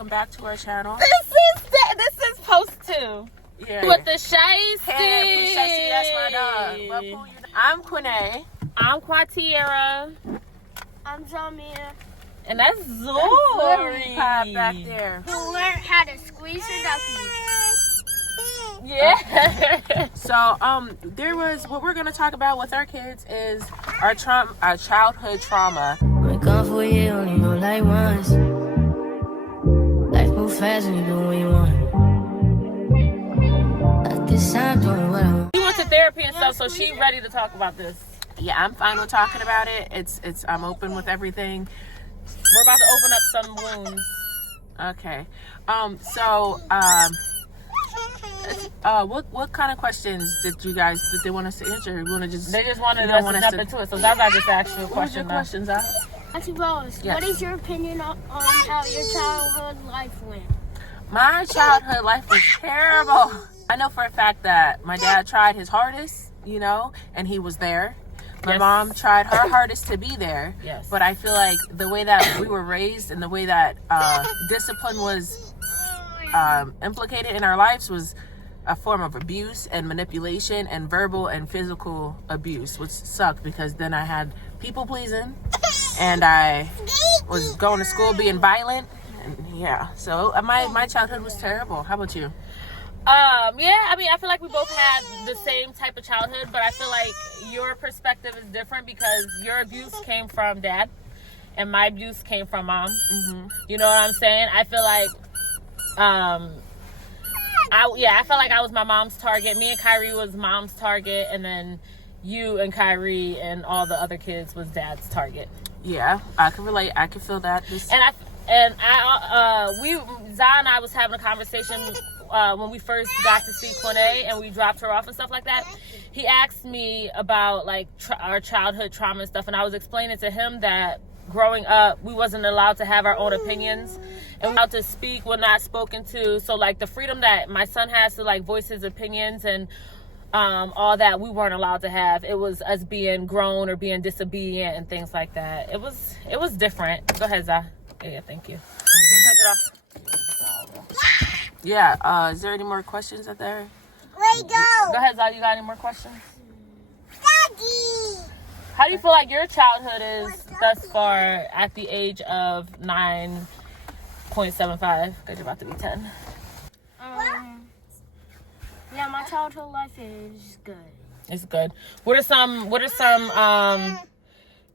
Welcome back to our channel. This is post 2. Yeah. With the shiesty. Hey, that's my dog. I'm Quine. I'm Quieterriua. I'm Zamir. And that's Zori. Pop back there. Who learned how to squeeze her ducky. Yeah. So, there was what we're gonna talk about with our kids is our childhood trauma. Wake up for you, only know like once. Life move fast and you do what you want. At this time, doing what I want. She went to therapy and stuff, so she's ready to talk about this. Yeah, I'm fine with talking about it. It's I'm open with everything. We're about to open up some wounds. Okay. What kind of questions did they want us to answer? We want to just They just wanted us to jump into it, so Zaza just asked you a What was question. your questions, Zah? Auntie Rose, Yes. what is your opinion on how your childhood life went? My childhood life was terrible. I know for a fact that my dad tried his hardest, and he was there. My mom tried her hardest to be there. Yes. But I feel like the way that we were raised and the way that discipline was implicated in our lives was a form of abuse and manipulation and verbal and physical abuse, which sucked because then I had people pleasing and I was going to school being violent. And so my childhood was terrible. How about you? I feel like we both had the same type of childhood, but I feel like your perspective is different because your abuse came from dad and my abuse came from mom. Mm-hmm. You know what I'm saying? I feel like I felt like I was my mom's target. Me and Kyrie was mom's target, and then you and Kyrie and all the other kids was dad's target. Yeah, I can relate. I can feel that. Zah and I was having a conversation when we first got to see Quine and we dropped her off and stuff like that. He asked me about like our childhood trauma and stuff, and I was explaining to him that growing up we wasn't allowed to have our own opinions and we allowed to speak when not spoken to. So like the freedom that my son has to like voice his opinions and all that, we weren't allowed to have. It was us being grown or being disobedient and things like that. It was different. Go ahead, Zah. Yeah, thank you. You touch it off. Yeah, is there any more questions out there? Go ahead, Zah. You got any more questions? Daddy! How do you feel like your childhood is thus far at the age of 9.75? Because you're about to be 10. Yeah, my childhood life is good. It's good. What are some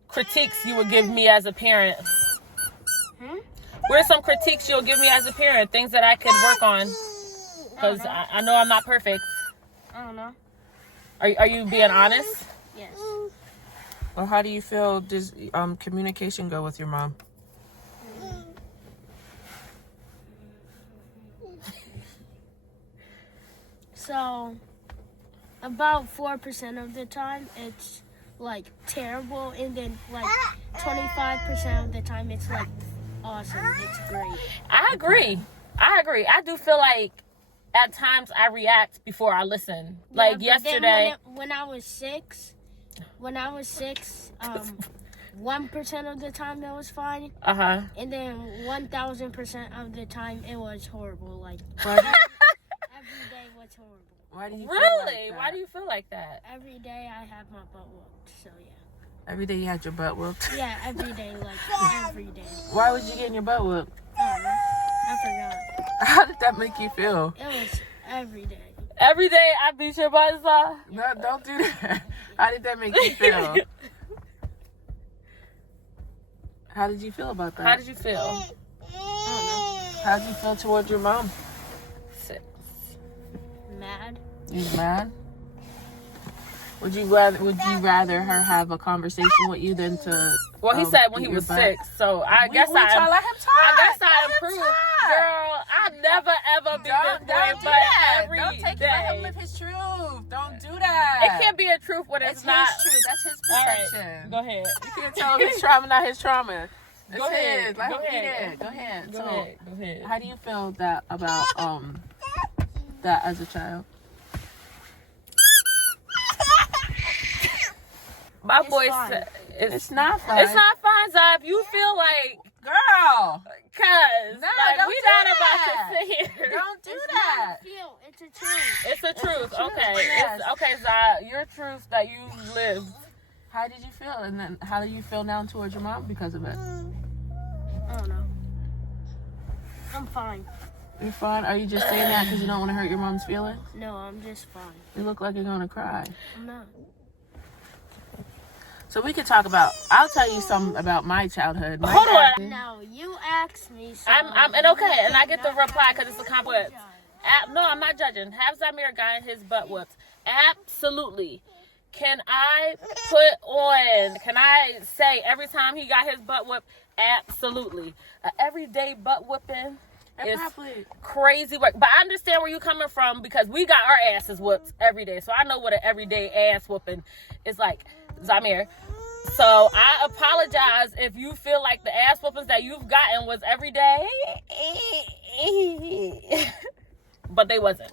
critiques you would give me as a parent? What are some critiques you'll give me as a parent? Things that I could work on? Because I know I'm not perfect. I don't know. Are you being honest? Yes. Well, how do you feel does communication go with your mom? So, about 4% of the time, it's like terrible, and then like 25% of the time, it's like awesome. It's great. I agree. I do feel like at times I react before I listen. Like Yeah, but then yesterday. when I was six, 1% of the time it was fine, Uh-huh. and then 1,000% of the time it was horrible. Like Why do every day was horrible. why do you Really? feel like that? Why do you feel like that? Every day I had my butt whooped. So yeah. Every day you had your butt whooped? Yeah, every day, like every day. Why would you get your butt whooped? I don't know. I forgot. How did that make you feel? It was every day. Every day I beat your butt, Zah. No, don't do that. How did that make you feel? How did you feel about that? How did you feel? I don't know. How did you feel towards your mom? 6. Mad. You mad? Would you rather her have a conversation with you than to? Well, he said when beat he your was butt? 6, so I guess Let him talk. I guess I Let him improved. talk. Girl, I never ever beat this boy, Don't do but that. every Don't take day. Let him live his truth. Don't do that. It can't be a truth when it's It's not. his truth. That's his All right, perception. go ahead. You can't tell him his trauma, not his trauma. It's Go ahead. his. Let Go him be ahead. there. Go ahead. Go So, ahead. Go ahead. how do you feel about that as a child? My It's boy fine. said It's not fun. it's not fine, Zah. If you feel like Girl. Cause No, like, don't we do not about that. to sit here. Don't do It's that. not a feel. It's a truth. It's the truth. Okay. yes. It's okay, Zah. Your truth that you lived. How did you feel? And then how do you feel now towards your mom because of it? I don't know. I'm fine. You're fine? Are you just saying that because you don't want to hurt your mom's feelings? No, I'm just fine. You look like you're going to cry. I'm not. So we could talk about, I'll tell you something about my childhood. My Hold dad- on. Now, you asked me I'm something. and okay, and I get the reply because it's a compliment. No, I'm not judging. Have Zamir guy his butt whooped? Absolutely. Can I say every time he got his butt whooped? Absolutely. Everyday butt whooping is crazy work. But I understand where you're coming from because we got our asses whooped every day. So I know what an everyday ass whooping is like, Zamir. So I apologize if you feel like the ass whoopings that you've gotten was every day. But they wasn't.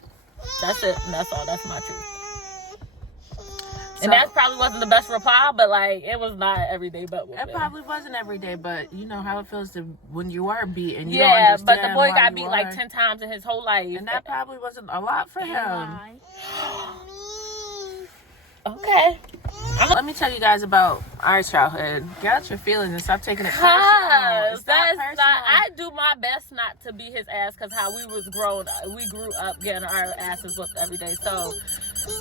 That's it. And that's all. That's my truth. And that probably wasn't the best reply, but like it was not everyday butt whooping. It probably wasn't every day, but you know how it feels to when you are beat and you yeah, don't understand but the boy why got you beat are. like 10 times in his whole life. And that probably wasn't a lot for him. Okay. Let me tell you guys about our childhood. Get out your feelings and stop taking it personal. It's not personal. I do my best not to be his ass because how we grew up getting our asses whooped every day. So,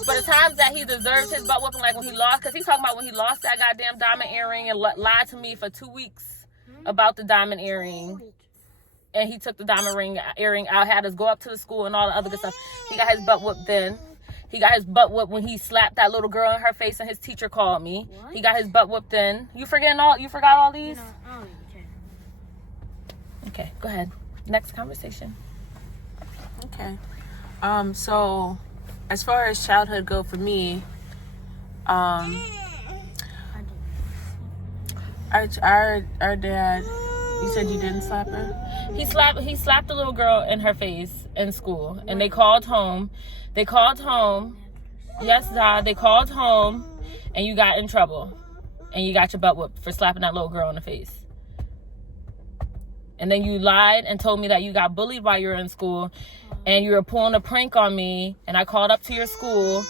for the times that he deserves his butt whooping, like when he lost, because he's talking about when he lost that goddamn diamond earring and lied to me for 2 weeks about the diamond earring. And he took the diamond earring out, had us go up to the school and all the other good stuff. He got his butt whooped then. He got his butt whooped when he slapped that little girl in her face and his teacher called me. What? He got his butt whooped then. You forgot all these? No, I don't even care. Okay, go ahead. Next conversation. Okay. So as far as childhood go for me, our dad, you said you didn't slap her? He slapped the little girl in her face in school, and they called home. Yes, Dad, they called home, and you got in trouble, and you got your butt whooped for slapping that little girl in the face. And then you lied and told me that you got bullied while you were in school, and you were pulling a prank on me, and I called up to your school,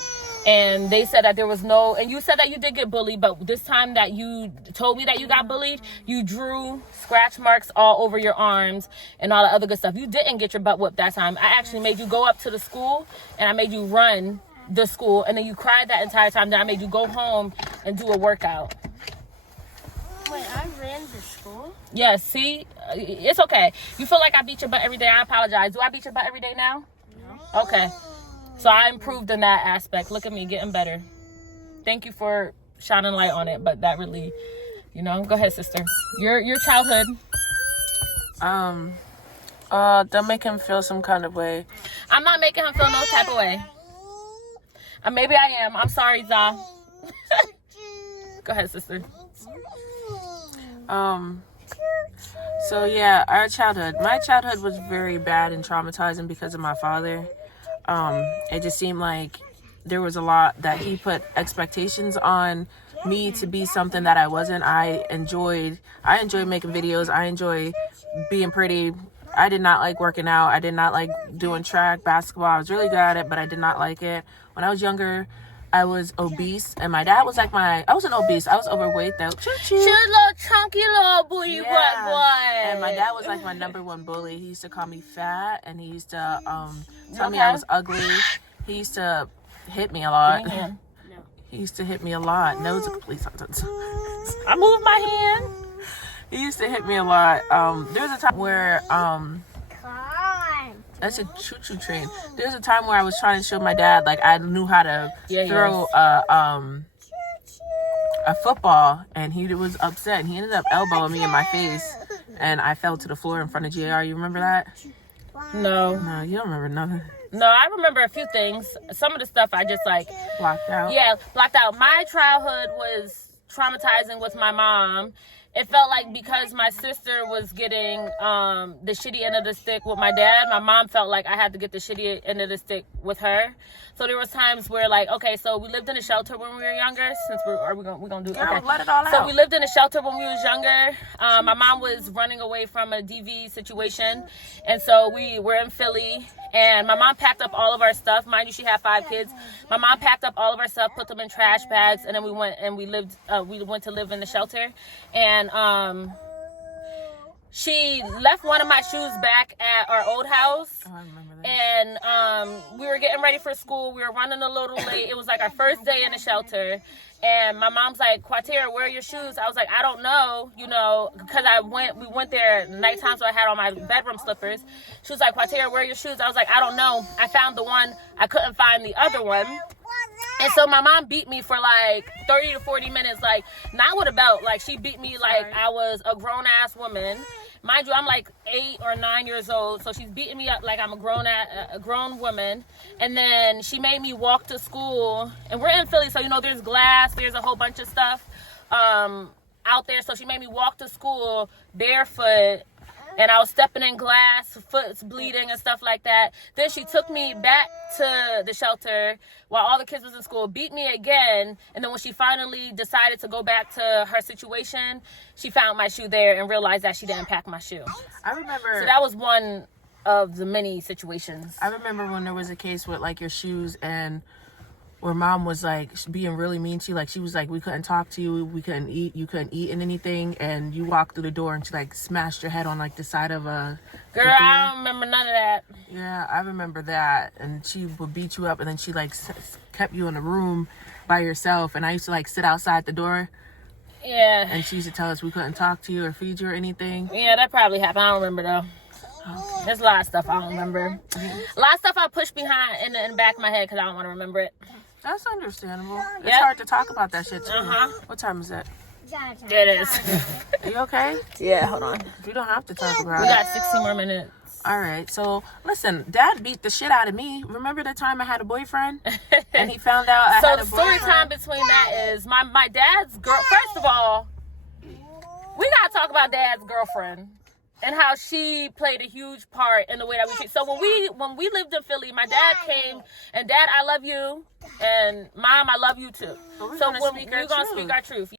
and they said that there was no, and you said that you did get bullied, but this time that you told me that you got bullied, you drew scratch marks all over your arms and all the other good stuff. You didn't get your butt whooped that time. I actually made you go up to the school, and I made you run the school, and then you cried that entire time. Then I made you go home and do a workout. Wait, I ran the school? Yes, see? It's okay. You feel like I beat your butt every day. I apologize. Do I beat your butt every day now? No. Okay. So I improved in that aspect. Look at me getting better. Thank you for shining light on it, but that really, go ahead, sister. Your childhood. Don't make him feel some kind of way. I'm not making him feel no type of way. Maybe I am. I'm sorry, Zah. Go ahead, sister. So yeah, our childhood. My childhood was very bad and traumatizing because of my father. It just seemed like there was a lot that he put expectations on me to be something that I wasn't. I enjoyed making videos. I enjoy being pretty. I did not like working out. I did not like doing track, basketball. I was really good at it, but I did not like it. When I was younger, I was obese, and my dad was like I wasn't obese. I was overweight though. She was a little chunky little booty butt boy. And my dad was like my number one bully. He used to call me fat, and he used to tell me I was ugly. He used to hit me a lot. No. He used to hit me a lot. No, it's a complete sentence. I moved my hand. He used to hit me a lot. There was a time where that's a choo-choo train. There was a time where I was trying to show my dad like I knew how to throw a football, and he was upset, and he ended up elbowing me in my face, and I fell to the floor in front of JR. You remember that? No, you don't remember nothing. No, I remember a few things. Some of the stuff I just blocked out. Yeah, blocked out. My childhood was traumatizing with my mom. it felt like because my sister was getting the shitty end of the stick with my dad, my mom felt like I had to get the shitty end of the stick with her. So there was times where, like, okay, so we lived in a shelter when we were younger. Since we're gonna do Girl, okay. let it all out. So we lived in a shelter when we was younger. My mom was running away from a DV situation, and so we were in Philly. And my mom packed up all of our stuff. Mind you, she had 5 kids. My mom packed up all of our stuff, put them in trash bags, and then we went and we went to live in the shelter. And she left one of my shoes back at our old house. Oh, I remember that. And we were getting ready for school. We were running a little late. It was like our first day in the shelter. And my mom's like, Quieterriua, where are your shoes? I was like, I don't know, you know, because we went there nighttime, so I had on my bedroom slippers. She was like, Quieterriua, where are your shoes? I was like, I don't know. I found the one. I couldn't find the other one. And so my mom beat me for like 30 to 40 minutes, like, not with a belt. Like, she beat me like I was a grown-ass woman. Mind you, I'm like 8 or 9 years old, so she's beating me up like I'm a grown woman. And then she made me walk to school. And we're in Philly, so, you know, there's glass, there's a whole bunch of stuff out there. So she made me walk to school barefoot. And I was stepping in glass, foot's bleeding and stuff like that. Then she took me back to the shelter while all the kids was in school, beat me again. And then when she finally decided to go back to her situation, she found my shoe there and realized that she didn't pack my shoe. I remember. So that was one of the many situations. I remember when there was a case with like your shoes and where mom was like being really mean to you. Like she was like, we couldn't talk to you, we couldn't eat, you couldn't eat in anything, and you walked through the door and she like smashed your head on like the side of a Girl, I don't remember none of that. Yeah, I remember that. And she would beat you up, and then she like kept you in a room by yourself, and I used to like sit outside the door. Yeah. And she used to tell us we couldn't talk to you or feed you or anything. Yeah, that probably happened. I don't remember though. Okay. There's a lot of stuff I don't remember. A lot of stuff I push behind in the back of my head because I don't want to remember it. That's understandable. It's hard to talk about that shit too. What time is it? It is. Are you okay? Yeah, hold on. You don't have to talk about it. We got 16 more minutes. All right. So, listen, Dad beat the shit out of me. Remember the time I had a boyfriend? And he found out I had a boyfriend? So, the story time between that is my dad's girl. First of all, we got to talk about Dad's girlfriend and how she played a huge part in the way that we treat. So when we lived in Philly, my dad came and Dad, I love you, and Mom, I love you too. So we're so gonna we're speak gonna speak our truth.